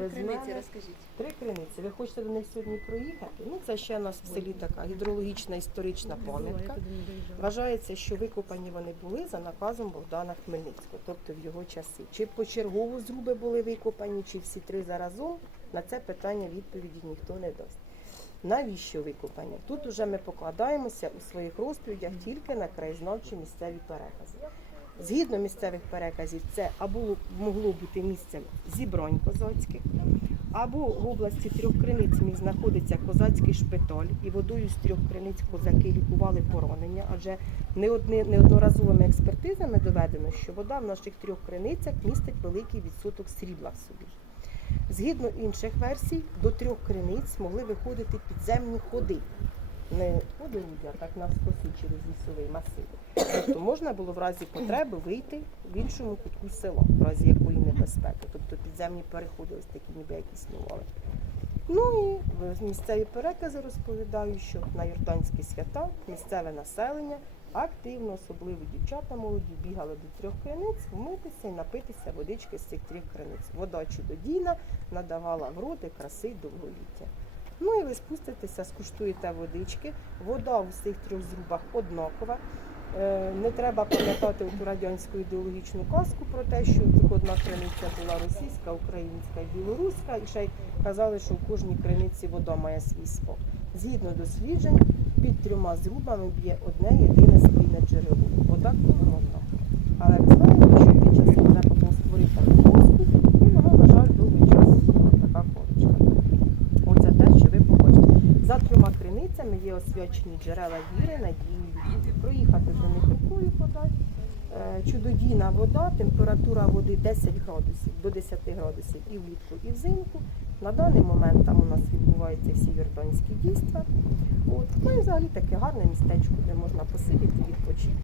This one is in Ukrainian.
без Криниці, мене. розкажіть. Три криниці. Ви хочете до них сьогодні проїхати? Ну, це ще у нас в селі така гідрологічна історична пам'ятка. Вважається, що викопані вони були за наказом Богдана Хмельницького, тобто в його часи. Чи почергово зруби були викопані, чи всі три заразом, на це питання відповіді ніхто не дасть. Навіщо викопання? Тут уже ми покладаємося у своїх розповідях тільки на краєзнавчі місцеві перекази. Згідно місцевих переказів, це або могло бути місцем зібрань козацьких, або в області трьох криниць міг знаходитися козацький шпиталь, і водою з трьох криниць козаки лікували поранення, адже неодноразовими експертизами доведено, що вода в наших трьох криницях містить великий відсоток срібла в собі. Згідно інших версій, до трьох криниць могли виходити підземні ходи. Не водорудя, а так навскоси через лісовий масив. Тобто можна було в разі потреби вийти в іншому кутку села, в разі якої небезпеки. Тобто підземні переходи ось такі ніби як існували. Ну і місцеві перекази розповідають, що на юртанські свята місцеве населення активно, особливо дівчата молоді, бігали до трьох криниць, вмитися і напитися водички з цих трьох криниць. Вода чудодійна надавала в роти краси довголіття. Ну і ви спуститеся, скуштуєте водички. Вода у всіх трьох зрубах однакова. Е, Не треба пам'ятати ту радянську ідеологічну казку про те, що одна криниця була російська, українська і білоруська, і ще й казали, що в кожній криниці вода має свій спок. Згідно досліджень, під трьома зрубами б'є одне єдине спільне джерело. Вода одна. Але ви знаєте, що під час було створити мозку, і вона, на жаль, довгий час така корочка. Оце те, що ви побачите. За трьома криницями є освячені джерела віри, надії. Проїхати до них рукою подати. Е, Чудодійна вода, температура води 10 градусів до 10 градусів і влітку, і взимку. На даний момент там у нас відбуваються всі юрданські дійства. От. Ну і взагалі таке гарне містечко, де можна посидіти, відпочити.